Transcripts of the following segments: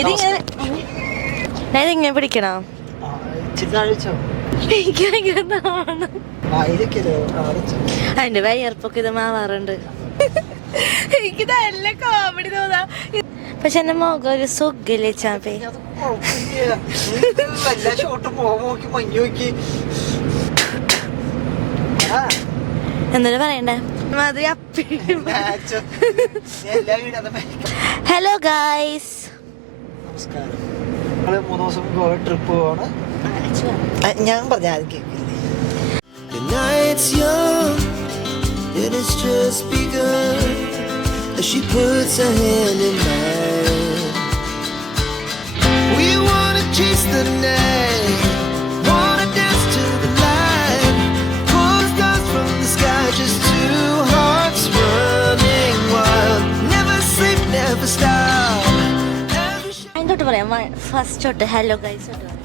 ഇതിങ്ങനെ പിടിക്കണോ? അതിന്റെ വയ്യർപ്പൊക്കെ ഇത് മാവാറുണ്ട്. എനിക്ക് നല്ല കോമഡി തോന്നാ. പക്ഷെ എന്റെ മുഖം ഒരു സുഖില്ലേ ചാപ്പേ. എന്താ പറയണ്ടേ? ഹലോ ഗായ്സ്, നമസ്കാരം. 3 ദിവസം ഗോവ ട്രിപ്പ് പോവാണ്. ഞാൻ പറഞ്ഞ ആരും കേൾക്കില്ലേ. The night's young and it's just begun as she puts her hand in mine. We wanna chase the night, wanna dance to the light, pull stars from the sky, just two hearts running wild, never sleep, never stop. ോട്ട് പറയാം first തൊട്ട്. Hello guys തൊട്ട് പറയാം.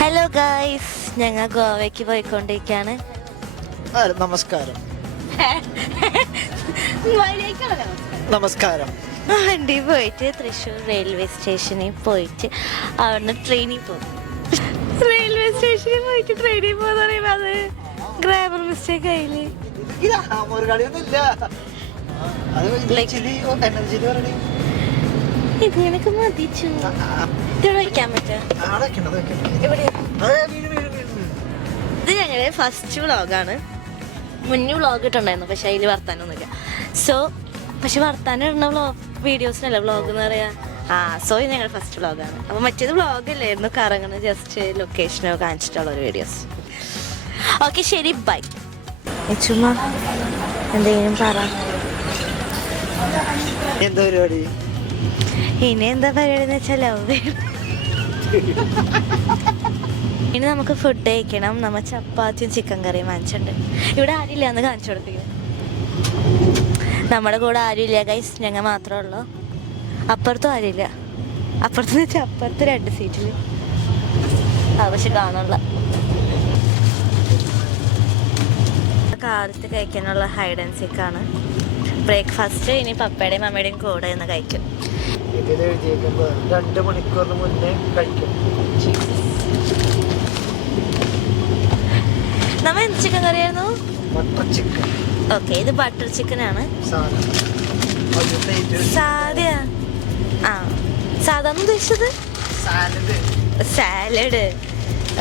Hello guys, ഞങ്ങൾ ഗോവയ്ക്ക് പോയിക്കൊണ്ടിരിക്കുകയാണ്. നമസ്കാരം. നമസ്കാരം. വണ്ടി പോയിട്ട് തൃശ്ശൂർ റെയിൽവേ സ്റ്റേഷനിൽ പോയിട്ട് അവിടുന്ന് ട്രെയിനിൽ പോകും. റെയിൽവേ സ്റ്റേഷനിൽ പോയിട്ട് ട്രെയിനിൽ പോകുന്ന പറയുമ്പോൾ അത് ഗ്രാമർ മിസ്റ്റേക്ക് ആയില്ലേ? ഇത് നിനക്ക് മതിച്ചു. ഇത് വയ്ക്കാൻ പറ്റുമോ? ഇത് ഞങ്ങളുടെ ഫസ്റ്റ് വ്ളോഗാണ്. മുന്നേ വ്ളോഗ് ഇട്ടുണ്ടായിരുന്നു, പക്ഷെ അതിൽ വർത്താനൊന്നുമില്ല. പക്ഷെ വർത്താനം ഇടുന്ന വീഡിയോസിനല്ല വ്ളോഗ് എന്ന് പറയാ. സോ ഇത് ഞങ്ങളുടെ ഫസ്റ്റ് വ്ളോഗാണ്. അപ്പോൾ മറ്റേത് വ്ളോഗല്ലായിരുന്നു, കറങ്ങുന്ന ജസ്റ്റ് ലൊക്കേഷനോ കാണിച്ചിട്ടുള്ള ഒരു വീഡിയോസ്. ഓക്കെ, ശരി, ബൈ. ചുമ്മാ എന്തെങ്കിലും പറ. എന്താ പരിപാടി? ഇനി എന്താ പരിപാടി എന്ന് വെച്ചാലോ, ഇനി നമുക്ക് ഫുഡ് കഴിക്കണം. നമ്മൾ ചപ്പാത്തിയും ചിക്കൻ കറിയും വാങ്ങിച്ചിട്ടുണ്ട്. ഇവിടെ ആരില്ല എന്ന് കാണിച്ചു കൊടുത്തിരിക്കുന്നു. നമ്മുടെ കൂടെ ആരുമില്ല ഗൈസ്, ഞങ്ങൾ മാത്രമേ ഉള്ളൂ. അപ്പുറത്തും ആരുമില്ല. അപ്പുറത്ത് വെച്ചാൽ അപ്പുറത്ത് 2 സീറ്റിൽ. പക്ഷെ കാണുള്ള കാലത്ത് കഴിക്കാനുള്ള ഹൈഡ് ആൻഡ് സീക്കാണ്. ബ്രേക്ക്ഫാസ്റ്റ് ഇനി പപ്പയുടെയും മമ്മയുടെയും കൂടെ ഒന്ന് കഴിക്കും. 2 മണിക്കൂറിന് മുന്നേ കഴിക്കും. നമ്മ എന്ത് ചിക്കൻ കറിയായിരുന്നു? Butter chicken. ഓക്കെ, ഇത് ബട്ടർ ചിക്കൻ ആണ്. സാധാരണ ഉദ്ദേശിച്ചത് സാലഡ്.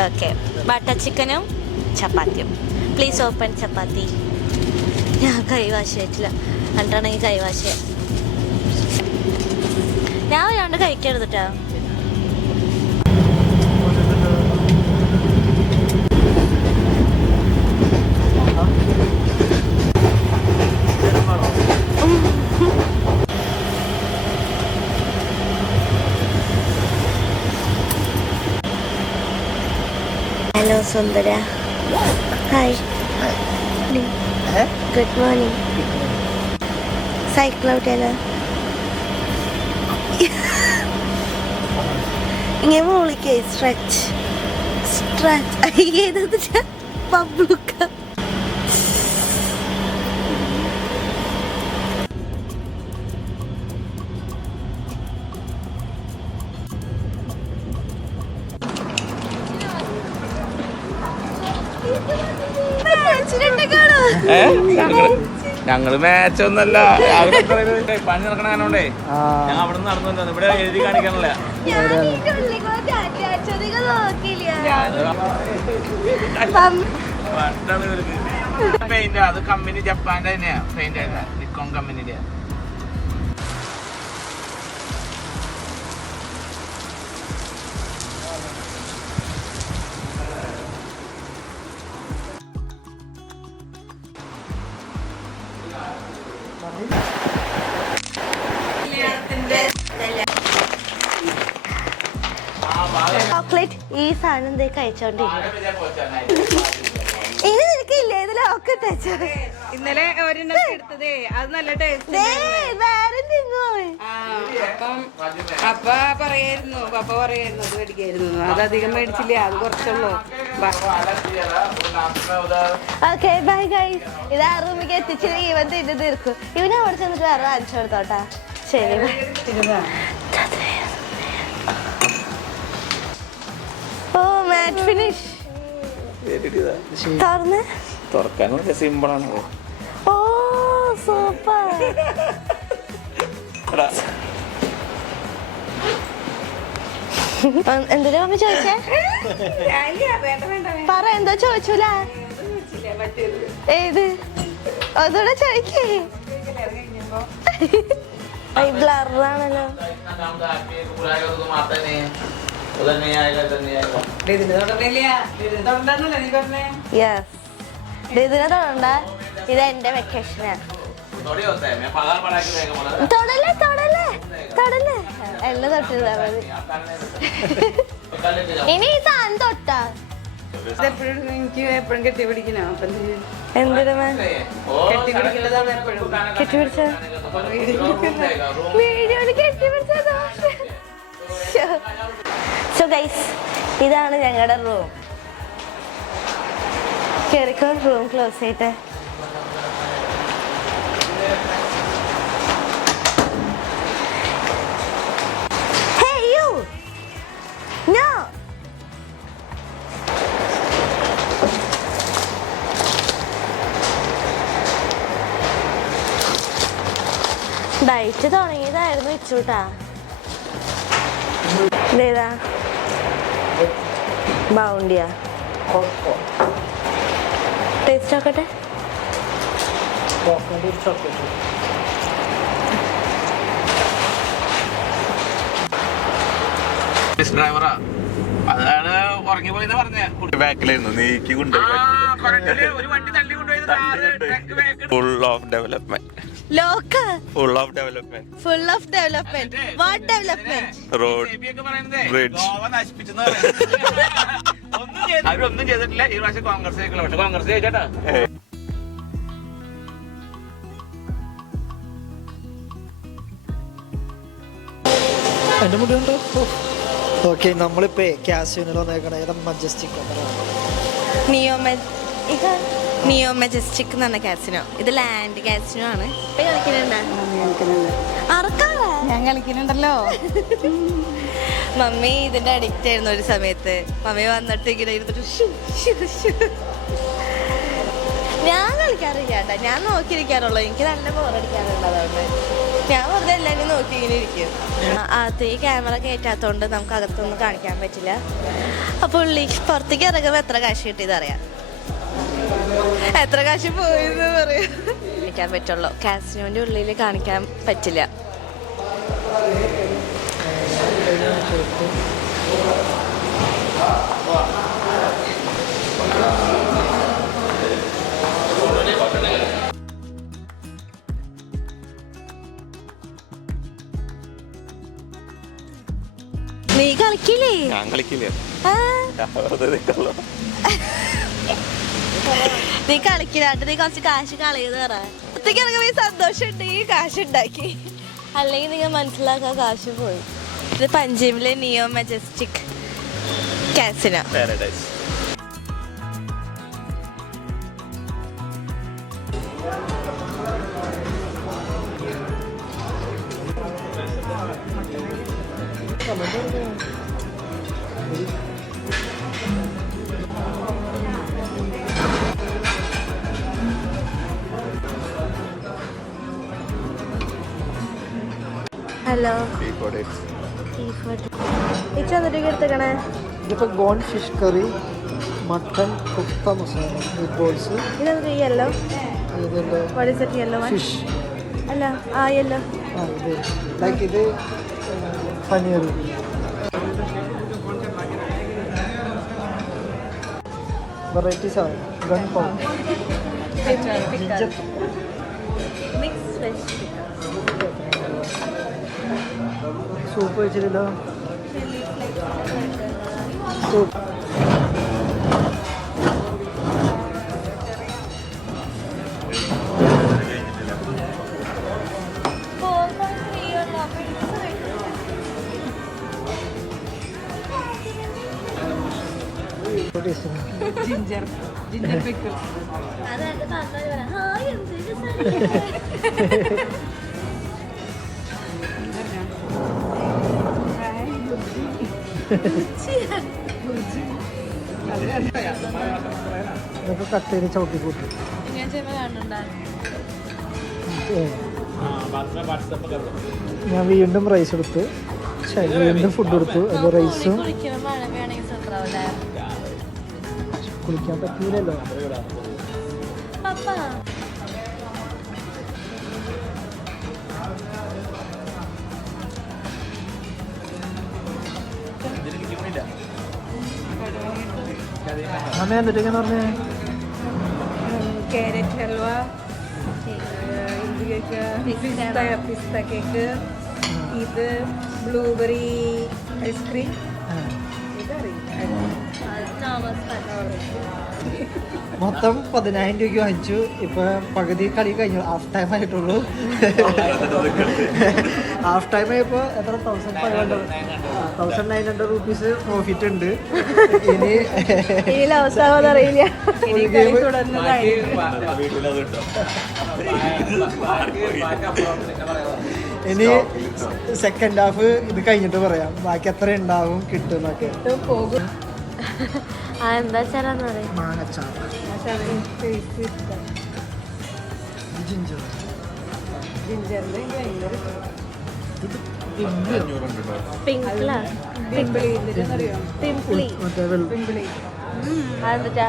ഓക്കെ, ബട്ടർ ചിക്കനും ചപ്പാത്തിയും. Please open chapati. ഞാൻ കൈവാശിയായിട്ടില്ല, എന്നിട്ടാണെങ്കിൽ കൈവാശിയ. ഞാൻ ഒരാണ്ട് കഴിക്കരുത് കേട്ടോ. ഹലോ സുന്ദര. Hi, good morning. സൈക്കിൾ ഔട്ടല്ലോ. ഇങ്ങനെ വിളിക്കേ സ്ട്രെച്ച് സ്ട്രെച്ച് പബ്ലിക്ക. ഞങ്ങള് മാച്ച് ഒന്നല്ല, പണി നടക്കണോണ്ടേ ഞങ്ങൾ അവിടെ നിന്ന് നടന്നു. ഇവിടെ എഴുതി കാണിക്കാനല്ല. പെയിന്റ് അത് കമ്പനി ജപ്പാന്റെ തന്നെയാ. പെയിന്റ് അല്ല, നിക്കോൺ കമ്പനിയുടെ. ചോക്ലേറ്റ് ഈ സാധനം എന്തേ കഴിച്ചോണ്ടിരിക്കും. ഇനി നിനക്കില്ലേ ഇത് ലോക്കറ്റ് വെച്ചോ? ഇന്നലെ ഒരെണ്ണം എടുത്തതേ, അത് നല്ല ടേസ്റ്റ്. പപ്പ പറയായിരുന്നു അത് മേടിക്കായിരുന്നു. അത് അധികം മേടിച്ചില്ല, അത് കുറച്ചുള്ളൂ. Okay bye guys. ഇത് ആ റൂമിലേക്ക് എത്തിച്ചില്ലെങ്കിൽ ഇവൻ തിന്നു തീർക്കും. ഇവനെ അവിടെ ചെന്നിട്ട് വേറെ വാങ്ങിച്ചു കൊടുത്തോട്ടാ. ശരി. മാറ്റ് ഫിനിഷ് തുറന്ന് തുറക്കാനും സിമ്പിളാണ്. ഓ സൂപ്പർ. എന്തിനാ മമ്മി ചോദിച്ചേ? പറ എന്താ ചോദിച്ചൂല? ഏത് അതോടെ ചോദിക്കേ. ബ്ലറാണല്ലോ. യെസ് ഇതിനെ തൊടണ്ട. ഇത് എന്റെ വെക്കേഷനാ. തൊടല്ലേ തൊടല്ലേ തൊടല്ലേ എല്ലാം തൊട്ടിരുന്നാ മതി. ഇനി ഈ സാധനം തൊട്ടാ എനിക്ക് എപ്പോഴും കെട്ടിപ്പിടിക്കണോ? അപ്പൊ എന്തിനാ കെട്ടിപ്പിടിക്കേണ്ടതാണ് എപ്പോഴും. കെട്ടിപ്പിടിച്ച വീഡിയോയില് കെട്ടിപ്പിടിച്ച. സോ ഗൈസ് ഇതാണ് ഞങ്ങളുടെ റൂം. കേറിക്കോ. റൂം ക്ലോസ് ചെയ്തിട്ട് Hey you! No! ഡയറ്റ് തുടങ്ങിയതായിരുന്നു ഇച്ചൂട്ടാ. ഇതേതാ? ബൗണ്ടിയാ. ടേസ്റ്റ് നോക്കട്ടെ. ഡ്രൈവറാ അതാണ് ഉറങ്ങി പോയെന്ന് പറഞ്ഞ ബാക്കിലായിരുന്നു നീക്കി കൊണ്ടുപോയി ഒരു വണ്ടി തള്ളി കൊണ്ടുപോയത്. Full of development. Lock full of development. Full of development. What development? Road, bridge. അവരൊന്നും ചെയ്തിട്ടില്ല. ഈ പ്രാവശ്യം കോൺഗ്രസ് ജയിക്കണം. പക്ഷെ കോൺഗ്രസ് ജയിച്ചേട്ടാ. എൻ്റെ മുടിയുണ്ടോ? ഓക്കെ നമ്മളിപ്പോ കാസിയോനിൽ വന്നേക്കണേ. ഏതാ? മജസ്റ്റിക്. നിയോ മെജസ്റ്റിക് എന്ന് പറഞ്ഞ കാസിനോ. ഇത് ലാൻഡ് കാസിനോ ആണ്. ഞാൻ കളിക്കുന്നുണ്ടല്ലോ. മമ്മി ഇതിന്റെ അഡിക്റ്റ് ആയിരുന്നു ഒരു സമയത്ത്. മമ്മി വന്നിട്ട് ഇങ്ങനെ ഇരുന്നിട്ട് ഞാൻ കളിക്കാറില്ല കേട്ടോ. ഞാൻ നോക്കിയിരിക്കാറുള്ളൂ. എനിക്ക് നല്ല ബോറടിക്കാറുണ്ട്. അതുകൊണ്ട് ഞാൻ വെറുതെ എല്ലാവരും നോക്കി ഇങ്ങനെ ഇരിക്കും. അകത്ത് ഈ ക്യാമറ കയറ്റാത്തോണ്ട് നമുക്ക് അകത്തൊന്നും കാണിക്കാൻ പറ്റില്ല. അപ്പോൾ പുറത്തേക്ക് ഇറങ്ങുമ്പോൾ എത്ര കാശ് കിട്ടിയത് അറിയാം. എത്ര കാശ് പോയെന്ന് പറയാം. കാണിക്കാൻ പറ്റുള്ളൂ. കാസിനോന്റെ ഉള്ളിൽ കാണിക്കാൻ പറ്റില്ല. നീ കളിക്കില്ലേ? ഞാൻ കളിക്കില്ല. നീ കളിക്കില്ലാണ്ട് നീ കുറച്ച് കാശ് കളയുന്ന പറ. ഒറ്റയ്ക്ക് ഇറങ്ങുമ്പോ സന്തോഷം ഉണ്ടെങ്കിൽ കാശ് ഉണ്ടാക്കി, അല്ലെങ്കിൽ നിങ്ങൾ മനസ്സിലാക്കാൻ കാശ് പോയി. ഇത് പഞ്ചിമിലെ നിയോ മെജസ്റ്റിക് കാസിനോ. ഹലോ എടുത്തേക്കണേ. ഇതിപ്പോ ഗോൺ ഫിഷ് കറി, മട്ടൺ കുക്ത മസാല, മീറ്റ് ബോൾസ്. ഇതെന്ത് യെല്ലോ? യെല്ലോ ഫിഷ് അല്ല ആ യെല്ലോ. ഇത് ലൈക്ക് ഇത് പനീർ. വെറൈറ്റീസ് ആണ്. ഗൺ പൗ, ജിഞ്ചർ, മിക്സ് വെജ്, സൂപ്പ് വെച്ചിട്ടില്ല. Soup ginger pickle. ഇതൊക്കെ കട്ട് ചെയ്ത് ചവിട്ടി കൂട്ടി. ഞാൻ ചെയ്യുമ്പോൾ കാണുന്നുണ്ടായിരുന്നു. ഞാൻ വീണ്ടും റൈസ് എടുത്ത്, വീണ്ടും ഫുഡ് എടുത്തു. അത് റൈസും കുളിക്കാൻ പറ്റൂലല്ലോ. അമ്മ എന്നിട്ടിങ്ങനെ പറഞ്ഞേ ക്യാരറ്റ് ഹൽവ, പിസ്ത കേക്ക്, ഇത് ബ്ലൂബെറി ഐസ്ക്രീം. മൊത്തം 10,000 രൂപയ്ക്ക് വാങ്ങിച്ചു. ഇപ്പൊ പകുതി കളി കഴിഞ്ഞു, ഹാഫ് ടൈം ആയിട്ടുള്ളൂ. ഹാഫ് ടൈം ആയപ്പോ എത്ര 1,900 റുപ്പീസ് പ്രോഫിറ്റ് ഉണ്ട്. ഇനി അറിയില്ല. ഇനി സെക്കൻഡ് ഹാഫ് ഇത് കഴിഞ്ഞിട്ട് പറയാം ബാക്കി എത്ര ഉണ്ടാവും കിട്ടുന്നൊക്കെ. എന്താ വെച്ചാലെന്ന് പറയാം, മാങ്ങച്ചാർ, ജിഞ്ചർ, പിങ്കിളാ പിംപിളി. അതെന്താ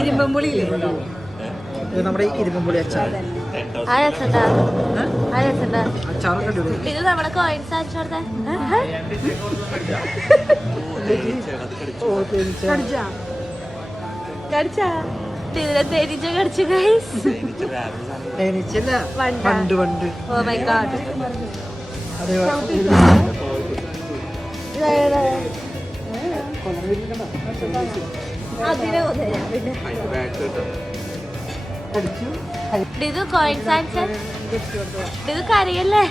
ഇരുമ്പുളിയില്ലേ, ഇത് നമ്മുടെ ഇരുമ്പുളി അച്ചാർ. ആ രസണ്ടാ, ആ രസണ്ടാ. അച്ചാറൊക്കെ അടിപൊളി. ഇത് നമ്മുടെ കോയിൻസ് അയച്ചു കൊടുത്തേ. കടിച്ചാ ഇതിനെ തേനീച്ച കടിച്ചു ഗൈസ്. തേനീച്ചല്ല, വണ്ട് വണ്ട്. Oh my god. അതെ അതിനെ പിന്നെ ഇത് കോയിൻസ് അയച്ചു. ഇത് കറിയല്ലേ?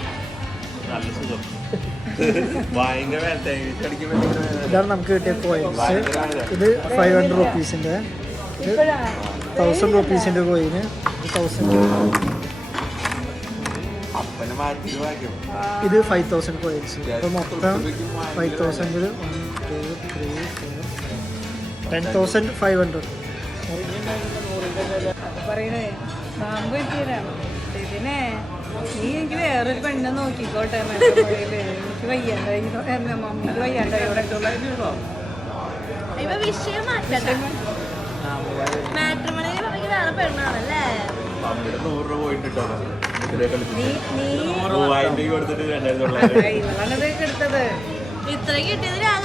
ഇതാണ് നമുക്ക് കിട്ടിയ കോയിൻസ്. ഇത് 500 റുപ്പീസിൻ്റെ, ഇത് 1000 റുപ്പീസിൻ്റെ കോയിന്, 1000. ഇത് 5000 കോയിൻസ്. അപ്പോൾ മൊത്തം 5000 10,500. പറയണേ പാമ്പ് കിട്ടിയതാണ്. ഇതിനെ നീ എനിക്ക് വേറൊരു പെണ്ണെ നോക്കിക്കോട്ടെ, എനിക്ക് വയ്യാണ്ടായി, മമ്മിക്ക് വയ്യാണ്ടായി. ഇപ്പൊ വിഷയം മാറ്റട്ടെ. മാട്രിമോണി വേറെ പെണ്ണാണല്ലേ? ഇവളാണത് എടുത്തത്. ഇത്രയും കിട്ടിയത് ഞാൻ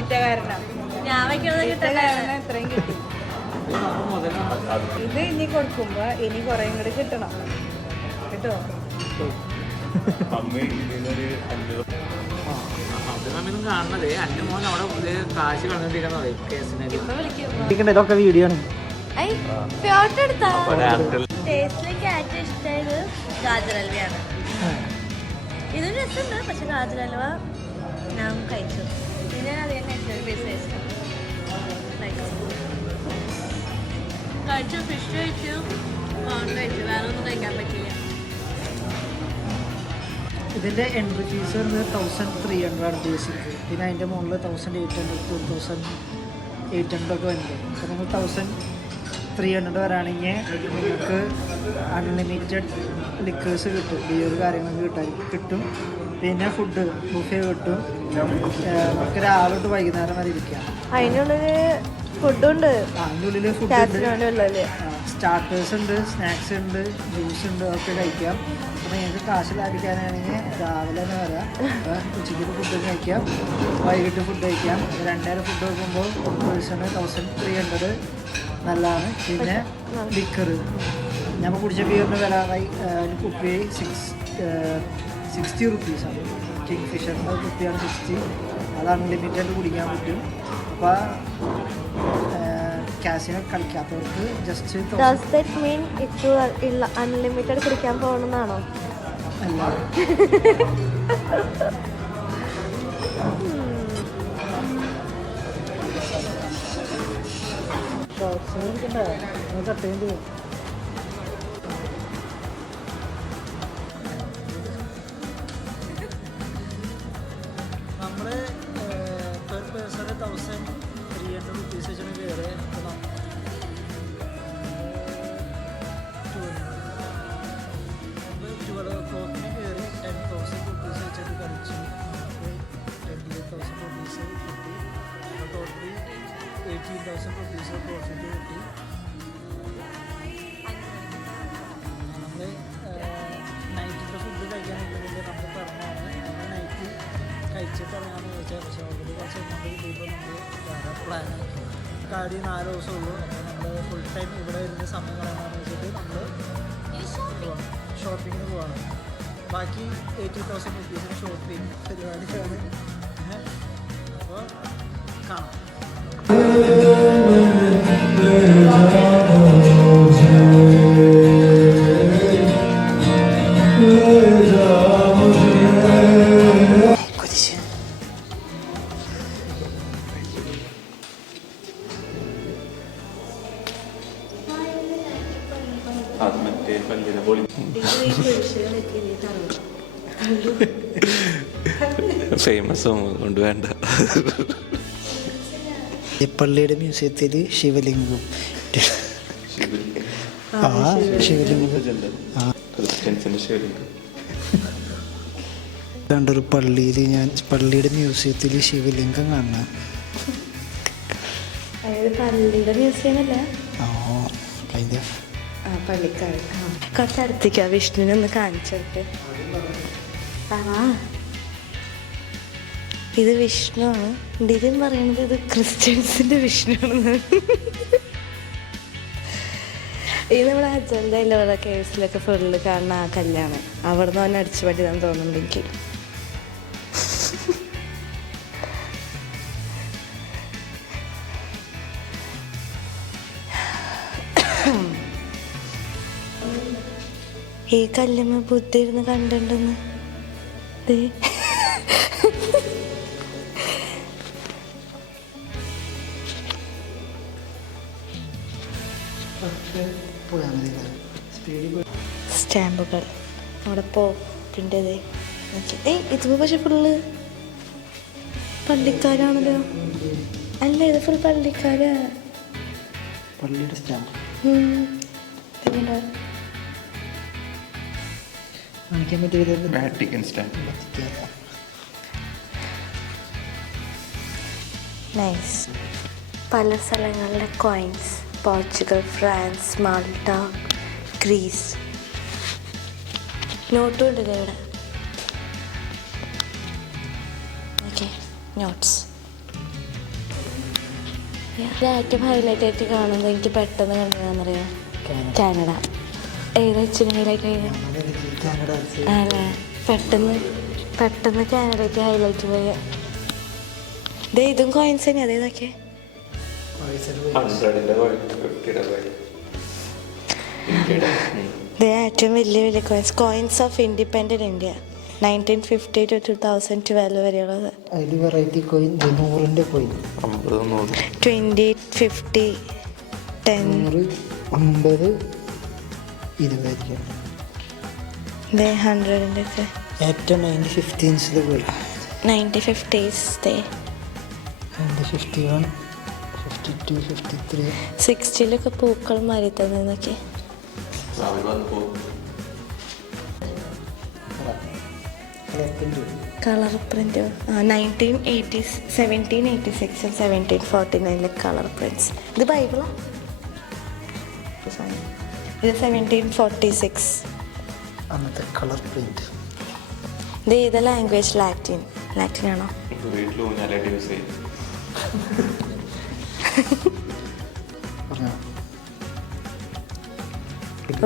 ഇട്ട കാരണം, ഞാൻ വയ്ക്കുന്നത് ഇട്ട കിട്ടല്ലേ? കാരണം ഇത്രയും കിട്ടി. ഇത് ഇനി കൊടുക്കുമ്പോ ഇനി കുറെ കൂടി കിട്ടണം കേട്ടോ. കാണുന്നത് അന്റെ മോൻ അവിടെ കാശ് കളഞ്ഞിരിക്കുന്നത് കേസിനെ. ഇതൊക്കെ വീഡിയോ ആണ്. ഫോട്ടോ എടുത്താ ടേസ്റ്റിലേക്ക് ഏറ്റവും ഇഷ്ടമായത് ഗാജർ ഹൽവയാണ്. ഇതും രസമുണ്ട്, പക്ഷെ ഗാജർ ഹൽവ ഞാൻ കഴിച്ചു. പിന്നെ അധികം കഴിച്ചത് പീസ് കഴിച്ചു. ഫിഷ് കഴിച്ചു, കോൺ കഴിച്ചു, വേറെ ഒന്നും കഴിക്കാൻ പറ്റില്ല. ഇതിൻ്റെ എൻട്രി ഫീസ് വരുന്നത് 1300 ആണ് ബേസിക്. പിന്നെ അതിൻ്റെ മുകളിൽ 1800 2800 ഒക്കെ വരുന്നത്. അപ്പോൾ നിങ്ങൾ 1300 വരാണെങ്കിൽ നിങ്ങൾക്ക് അൺലിമിറ്റഡ് ലിക്കേഴ്സ് കിട്ടും, ബിയർ കാര്യങ്ങളൊക്കെ കിട്ടും. പിന്നെ ഫുഡ് ബുഫേ കിട്ടും. നമുക്ക് രാവിലെ തൊട്ട് വൈകുന്നേരം വരെ ഇരിക്കാം. അതിനുള്ളിൽ ഫുഡുണ്ട്, അതിൻ്റെ ഉള്ളിൽ ഫുഡ് ഉണ്ട്, സ്റ്റാർട്ടേഴ്സ് ഉണ്ട്, സ്നാക്സ് ഉണ്ട്, ജ്യൂസ് ഉണ്ട്, അതൊക്കെ കഴിക്കാം. അപ്പോൾ നിങ്ങൾക്ക് കാശ് ലാഭിക്കാനാണെങ്കിൽ രാവിലെ തന്നെ വരാം. ഉച്ചയ്ക്ക് ഫുഡ് കഴിക്കാം, വൈകിട്ട് ഫുഡ് കഴിക്കാം. 2 നേരം ഫുഡ് വെക്കുമ്പോൾ ഒരു പേഴ്സണ് 1300 നല്ലതാണ്. പിന്നെ ലിക്കർ ഞാൻ കുടിച്ച ബിയറിന് വില കുപ്പി 60 റുപ്പീസാണ്. കിങ് ഫിഷറിൻ്റെ കുപ്പിയാണ് 60. അത് അൺലിമിറ്റഡ് കുടിക്കാൻ പറ്റും. അപ്പോൾ കാസിനോ കളിക്കാത്തവർക്ക് ജസ്റ്റ് അൺലിമിറ്റഡ് കുടിക്കാൻ പോകണമെന്നാണോ? അല്ല, നമ്മൾ പെർ പേഴ്സണ് റുപ്പീസ് വെച്ചാണ് കയറി. ക്ലോക്കിന് കയറി 10,000 റുപ്പീസ് വെച്ചിട്ട് കളിച്ചു. നമുക്ക് 28,000 റുപ്പീസ് കിട്ടി. ടോട്ടലി 18,000 റുപ്പീസ് പ്രോഫിറ്റ് കിട്ടി. നമ്മൾ നൈറ്റിൻ്റെ ഫുഡ് കഴിക്കാനായിട്ട് നമ്മൾ പറഞ്ഞാണ് നമ്മൾ നൈറ്റ് കഴിച്ചിട്ട് ഇറങ്ങാമെന്ന് ചോദിച്ചാൽ. പക്ഷേ ഓൾറെഡി കുറച്ച് എമൗണ്ട് കിട്ടിയപ്പോൾ നമ്മൾ വേറെ പ്ലാനാക്കി. കാടി 4 ദിവസമുള്ളൂ. അപ്പോൾ നമ്മൾ ഫുൾ ടൈം ഇവിടെ വരുന്ന സമയം കളയാമെന്ന് വെച്ചിട്ട് നമ്മൾ ഷോപ്പിങ്ങിന് പോവാണ്. ബാക്കി 80,000 റുപ്പീസിന് ഷോപ്പിംഗ് പരിപാടിയാണ്. അപ്പോൾ കാണാം. അത് മറ്റേ പല്ലിനെ പൊളി ഫേമസ് സോങ് കൊണ്ട് വേണ്ട. പള്ളിയുടെ മ്യൂസിയത്തിൽ ശിവലിംഗം. ശിവലിംഗം കണ്ടൊരു പള്ളിയിൽ പള്ളിയുടെ മ്യൂസിയത്തിൽ ശിവലിംഗം കാണാം. പള്ളിയുടെ മ്യൂസിയം അല്ല, പള്ളിക്കാരൻ. കുറച്ചടുത്തേക്കാ വിഷ്ണുവിനെ ഒന്ന് കാണിച്ചോട്ടെ. ഇത് വിഷ്ണു ആണ്. ഇതിലും പറയണത് ഇത് ക്രിസ്ത്യൻസിന്റെ വിഷ്ണു ആണെന്ന്. ഇത് നമ്മുടെ അജന്തയിലുള്ള കേസിലൊക്കെ ഫുള്ള് കാണുന്ന ആ കല്ലാണ്. അവിടെ നിന്ന് തന്നെ അടിച്ചു പറ്റിയതാന്ന് തോന്നുന്നുണ്ട് എനിക്ക്. ഈ കല്ലുമ്മ ബുദ്ധ ഇരുന്ന് കണ്ടിട്ടുണ്ടെന്ന്. സ്റ്റാമ്പുകൾ അവിടെ പോപ്പിൻ്റെത്. ഇതിപ്പോ പക്ഷെ ഫുള്ള് പള്ളിക്കാരാണല്ലോ. അല്ല, ഇത് ഫുൾ പള്ളിക്കാരാ. പള്ളിയുടെ സ്റ്റാമ്പ് കാണിക്കാൻ പറ്റിയ വാറ്റിക്കൻ സ്റ്റാമ്പ്. നൈസ്. പല സ്ഥലങ്ങളിലെ coins. Portugal, France, Malta, Greece. നോട്ടും ഉണ്ട് ഇവിടെ. Okay, notes. ഏറ്റവും ഹൈലൈറ്റ് ആയിട്ട് കാണുന്നത് എനിക്ക് പെട്ടെന്ന് കണ്ടതാണെന്നറിയാം, കാനഡ. ഏതാ ഇച്ചിരി ഹൈലൈറ്റ് ആയത്? അല്ലേ, പെട്ടെന്ന് കാനഡയ്ക്ക് ഹൈലൈറ്റ് പോയ. ഇതും കോയിൻസ് തന്നെ. അതേതൊക്കെ? ഏറ്റവും വലിയ coins. Coins of independent India 1950 to 2012 വരെയുള്ളത്. അതിൽ വെറൈറ്റി കോയിൻ 100ൻ്റെ കോയിൻ 20, 50, 10, 50, 20 100ൻ്റെ ഒക്കെ. ഏറ്റവും 1950s പോയി. 1950s 51, 52, 53. 60 പൂക്കൾ മാറി തന്നൊക്കെ. Colour print 1786 1749 colour prints. ഇത് ബൈബിളാ? ഇത് 1746 അന്നത്തെ കളർ പ്രിന്റ്. ഇത് ഏത് ലാംഗ്വേജ്? ലാറ്റിൻ ആണോ?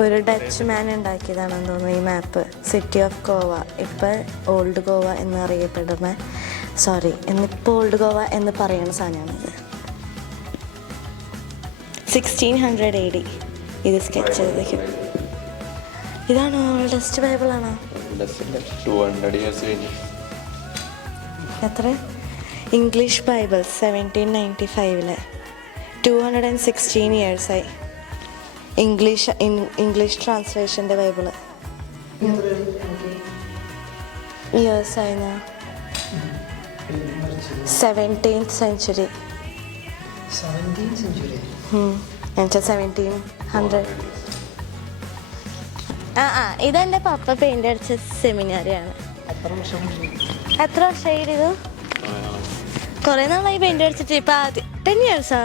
ഒരു ഡച്ച് മാൻ ഉണ്ടാക്കിയതാണെന്ന് തോന്നുന്നു ഈ മാപ്പ്. സിറ്റി ഓഫ് ഗോവ, ഇപ്പം ഓൾഡ് ഗോവ എന്നറിയപ്പെടുന്ന, ഇന്നിപ്പോൾ ഓൾഡ് ഗോവ എന്ന് പറയുന്ന സാധനമാണിത്. 1600 AD ഇത് സ്കെച്ച് ചെയ്തേക്കും. ഇതാണോ ഓൾഡസ്റ്റ് ബൈബിളാണോ? എത്ര? ഇംഗ്ലീഷ് ബൈബിൾ 1795 216 ഇയേഴ്സായി. ഇംഗ്ലീഷ് ട്രാൻസ്ലേഷൻ്റെ ബൈബിള് ഇയേഴ്സായിരുന്നു. 17th century 17th century. എന്നുവെച്ചാൽ 1700. ഇതെൻ്റെ പപ്പ പെയിൻ്റ് അടിച്ച സെമിനാരിയാണ്. എത്ര വർഷമായി ഇത്? കുറേ നാളായി പെയിൻ്റ് അടിച്ചിട്ട്. ഇപ്പം ആദ്യം 10 ഇയേഴ്സാ?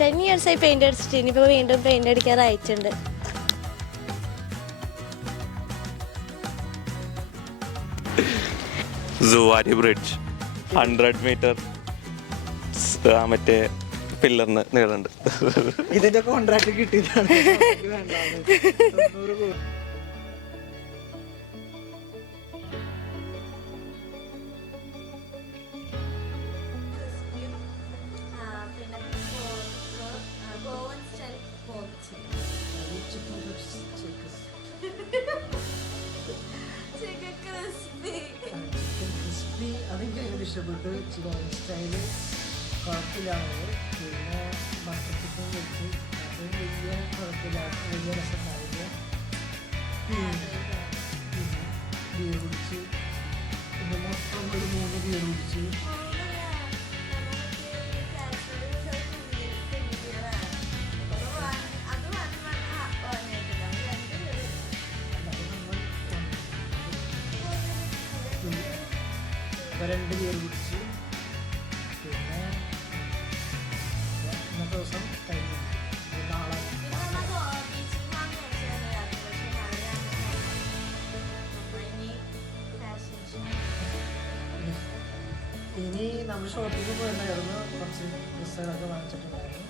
10 ഇയേഴ്സായി പെയിൻ്റ് അടിച്ചിട്ട്. ഇനിയിപ്പോൾ വീണ്ടും പെയിൻ്റ് അടിക്കാൻ അയച്ചിട്ടുണ്ട്. സുവാരി ബ്രിഡ്ജ് 100 മീറ്റർ മറ്റേ പില്ലറിന് നീളുണ്ട്. ഇതിന്റെ കോൺട്രാക്ട് കിട്ടിയതാണ്. അതെനിക്ക് ഭയങ്കര ഇഷ്ടപ്പെട്ടു. ചിക്കൻ സ്റ്റൈല് കുഴപ്പമില്ലാതെ, പിന്നെ ബട്ടർ ചിക്കൻ വെച്ച് അത് വലിയ കുഴപ്പമില്ലാതെ വലിയ രസമുണ്ടാവില്ല. പിന്നെ ബിയർ കുടിച്ച്, പിന്നെ മൊത്തം ഒരു 3 ബിയർ കുടിച്ച്. അപ്പോൾ 2 ബിയർ കുടിച്ച്. പിന്നെ ഇന്നത്തെ ദിവസം കഴിഞ്ഞു. നാളെ ഇനി നമ്മൾ ഷോപ്പിൽ പോയിട്ടുണ്ടായിരുന്നു. കുറച്ച് ഡ്രസ്സുകളൊക്കെ വാങ്ങിച്ചിട്ടുണ്ടായിരുന്നു.